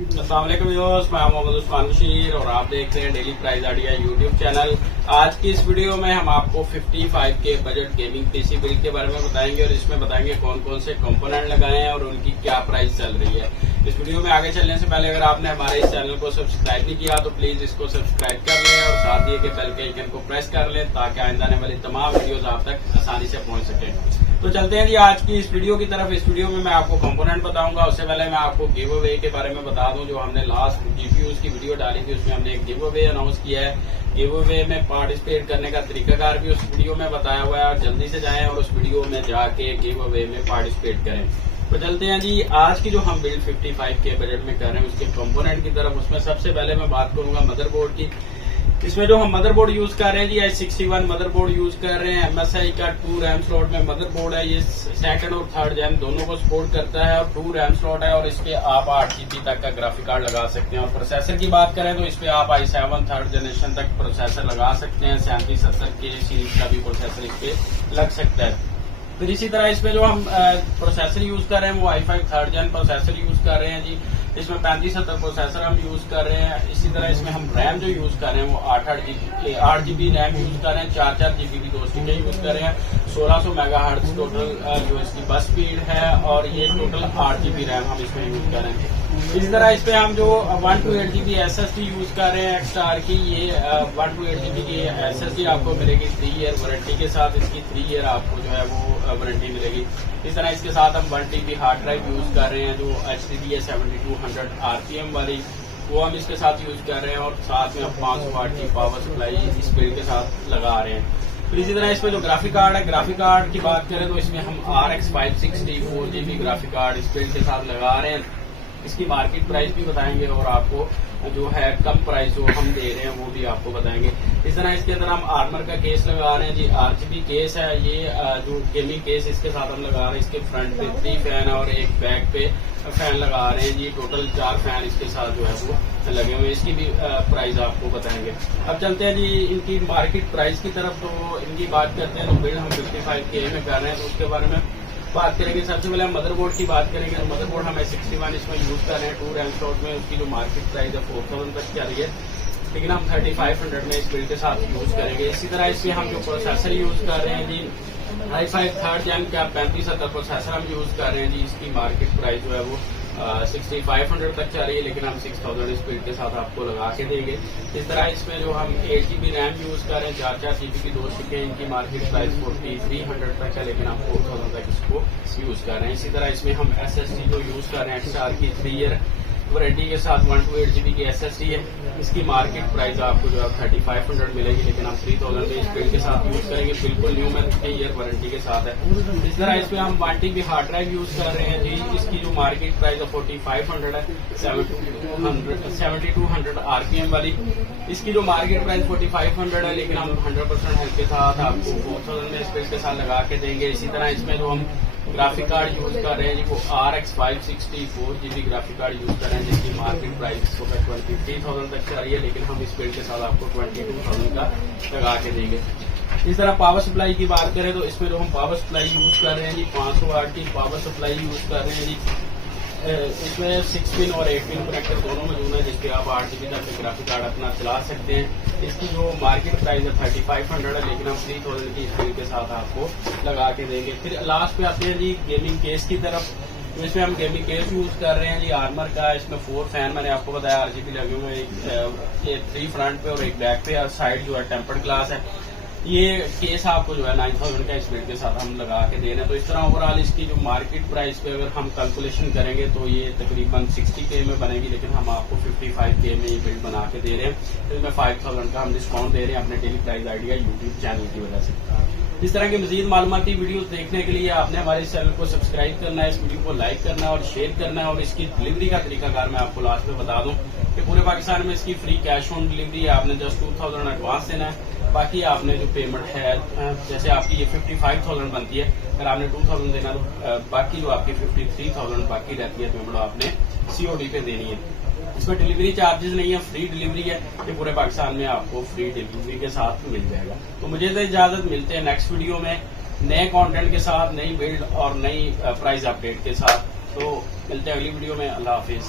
अस्सलाम वालेकुम व्यूअर्स, मैं मोहम्मद उस्मान बशीर और आप देख रहे हैं daily price idea YouTube channel. आज की इस वीडियो में हम आपको 55 के बजट गेमिंग पीसी बिल्ड के बारे में बताएंगे और इसमें बताएंगे कौन कौन से कंपोनेंट लगाए हैं और उनकी क्या प्राइस चल रही है। इस वीडियो में आगे चलने से पहले अगर आपने हमारे इस चैनल को सब्सक्राइब नहीं किया तो प्लीज इसको सब्सक्राइब कर लें और साथ ही के बेल के आइकन को प्रेस कर लें ताकि आइंदा आने वाली तमाम वीडियोस आप तक आसानी से पहुंच सके। तो चलते हैं जी आज की इस वीडियो की तरफ। इस वीडियो में मैं आपको कंपोनेंट बताऊंगा। उससे पहले मैं आपको गिव अवे के बारे में बता दूं। जो हमने लास्ट जीपीयूज की वीडियो डाली थी उसमें हमने एक गिव अवे अनाउंस किया है। गिव अवे में पार्टिसिपेट करने का तरीकाकार भी उस वीडियो में बताया हुआ है और जल्दी से जाएं और उस वीडियो में जाके गिव अवे में पार्टिसिपेट करें। तो चलते हैं जी आज की जो हम बिल्ड 55 के बजट में कर रहे हैं उसके कंपोनेंट की तरफ। उसमें सबसे पहले मैं बात करूंगा मदरबोर्ड की। इसमें जो हम मदरबोर्ड यूज कर रहे हैं जी i61 मदरबोर्ड यूज कर रहे हैं। MSI का 2 रैम स्लॉट में मदरबोर्ड है। ये सेकंड और थर्ड जैन दोनों को सपोर्ट करता है और 2 रैम स्लॉट है और इस पे आप 8 GB तक का ग्राफिक कार्ड लगा सकते हैं। और प्रोसेसर की बात करें तो इस पे आप i7 थर्ड जनरेशन तक प्रोसेसर लगा सकते हैं। 3770 के सीरीज का भी प्रोसेसर इस पे लग सकता है। फिर इसी तरह इसमें जो हम प्रोसेसर यूज कर रहे हैं वो i5 third gen processor use कर रहे हैं जी। इसमें 3570 प्रोसेसर हम यूज कर रहे हैं। इसी तरह इसमें हम रैम जो यूज कर रहे हैं वो 8 GB रैम यूज कर रहे हैं। 4 GB की 2 स्टिकें यूज कर रहे हैं। 1600 मेगाहर्ट्ज टोटल जो इसकी बस स्पीड है और ये टोटल 8 GB रैम हम इसमें यूज कर रहे हैं। इसी तरह इस पे हम जो 128 GB SSD यूज कर रहे हैं एक्सटार की। ये 128 GB की SSD आपको मिलेगी 3 ईयर वारंटी के साथ। इसकी 3 ईयर आपको जो है वो वारंटी मिलेगी। इस तरह इसके साथ हम 1 TB हार्ड ड्राइव यूज कर रहे हैं जो HDD है 7200 RPM वाली, वो हम इसके साथ यूज कर रहे हैं। और साथ में हम 500 वाट की पावर सप्लाई इस बिल्ड के साथ लगा रहे हैं। फिर इसी तरह इसमें जो ग्राफिक कार्ड है, ग्राफिक कार्ड की बात करें तो इसमें हम RX 560 4GB ग्राफिक कार्ड इस बिल्ड के साथ लगा रहे हैं। इसकी मार्केट प्राइस भी बताएंगे और आपको जो है कम प्राइस जो हम दे रहे हैं वो भी आपको बताएंगे। इस तरह इसके अंदर हम आर्मर का केस लगा रहे हैं जी। RGB केस है ये जो गेमिंग केस इसके साथ हम लगा रहे हैं। इसके फ्रंट पे 3 फैन है और एक बैक पे फैन लगा रहे हैं जी। टोटल 4 फैन इसके साथ जो है वो लगे हुए हैं। इसकी भी प्राइस आपको बताएंगे। अब चलते हैं जी इनकी मार्केट प्राइस की तरफ। तो इनकी बात करते हैं तो बिल्ड हम 55K में कर रहे हैं तो उसके बारे में बात करेंगे। सबसे पहले हम मदरबोर्ड की बात करेंगे तो मदरबोर्ड हम i61 इसमें यूज कर रहे हैं 2 रैम स्लॉट में। उसकी जो मार्केट प्राइस है 4000 तक की आ रही है, लेकिन हम 3500 में इस बिल्ड के साथ यूज करेंगे। इसी तरह इसमें हम जो प्रोसेसर यूज कर रहे हैं जी i5 थर्ड जेन का 3570 प्रोसेसर हम यूज कर रहे हैं जी। इसकी मार्केट प्राइस जो है वो 6500 तक चल रही है, लेकिन हम 6000 स्पीड के साथ आपको लगा के देंगे। इस तरह इसमें जो हम 8 GB रैम यूज कर रहे हैं, 4 GB की 2 स्टिकें, इनकी मार्केट प्राइस 4300 तक है, लेकिन हम 4000 तक इसको यूज कर रहे हैं। इसी तरह इसमें हम SSD जो यूज कर रहे हैं एक्सटार की 3 ईयर वारंटी के साथ 128 GB की SSD है। इसकी मार्केट प्राइस आपको जो है 3500 मिलेगी, लेकिन हम 3000 में इस बिल्ड के साथ यूज करेंगे। बिल्कुल न्यू में 3 ईयर वारंटी के साथ है। इस तरह इसमें हम 1 TB हार्ड ड्राइव यूज कर रहे हैं जी। इसकी जो मार्केट प्राइस है 4500 है, 7200 RPM वाली। इसकी जो मार्केट प्राइस 4500 है, लेकिन हम 100% हेल्थ के साथ आपको 4000 में इस बिल्ड के साथ लगा के देंगे। इसी तरह इसमें जो हम ग्राफिक कार्ड यूज कर रहे हैं जी वो RX 560 4GB graphic card use कर रहे हैं, जिसकी मार्केट प्राइस 23,000 तक चल रही है, लेकिन हम इस बिल्ड के साथ आपको 22,000 का लगा के देंगे। इस तरह पावर सप्लाई की बात करें तो इसमें जो हम पावर सप्लाई यूज कर रहे हैं जी 500 वाट की पावर सप्लाई यूज कर रहे हैं जी। इसमें 6 पिन और 8 पिन कनेक्टर दोनों मौजूद है, जिसपे आप 8 GB तक ग्राफिक कार्ड अपना चला सकते हैं। इसकी जो मार्केट प्राइस है 3500 है, लेकिन हम 3000 की स्पीड के साथ आपको लगा के देंगे। फिर लास्ट पे आते हैं जी गेमिंग केस की तरफ। तो इसमें हम गेमिंग केस यूज कर रहे हैं जी आर्मर का। इसमें 4 फैन मैंने आपको बताया RGB लगे हुए हैं, 3 फ्रंट पे और एक बैक पे, और साइड जो है टेम्पर्ड ग्लास है। ये केस आपको जो है 9000 का इस बिल्ड के साथ हम लगा के दे रहे हैं। तो इस तरह ओवरऑल इसकी जो मार्केट प्राइस पे अगर हम कैलकुलेशन करेंगे तो ये तकरीबन 60K में बनेगी, लेकिन हम आपको 55K में ये बिल्ड बना के दे रहे हैं। तो इसमें 5000 का हम डिस्काउंट दे रहे हैं अपने daily price idea YouTube channel की वजह से। इस तरह की मजीद मालूमाती वीडियो देखने के लिए आपने हमारे इस चैनल को सब्सक्राइब करना है, इस वीडियो को लाइक करना है और शेयर करना है। और इसकी डिलीवरी का तरीकाकार मैं आपको लास्ट में बता दूं कि पूरे पाकिस्तान में इसकी फ्री कैश ऑन डिलीवरी है। आपने जस्ट 2000 एडवांस देना है, बाकी आपने जो पेमेंट है जैसे आपकी ये 55,000 बनती है, अगर आपने 2000 देना तो बाकी जो आपकी 53,000 बाकी रहती है पेमेंट आपने COD पे देनी है। इसमें डिलीवरी चार्जेस नहीं है, फ्री डिलीवरी है। ये पूरे पाकिस्तान में आपको फ्री डिलीवरी के साथ मिल जाएगा। तो मुझे तो इजाजत, मिलते हैं नेक्स्ट वीडियो में नए कंटेंट के साथ, नई बिल्ड और नई प्राइस अपडेट के साथ। तो मिलते हैं अगली वीडियो में। अल्लाह हाफिज।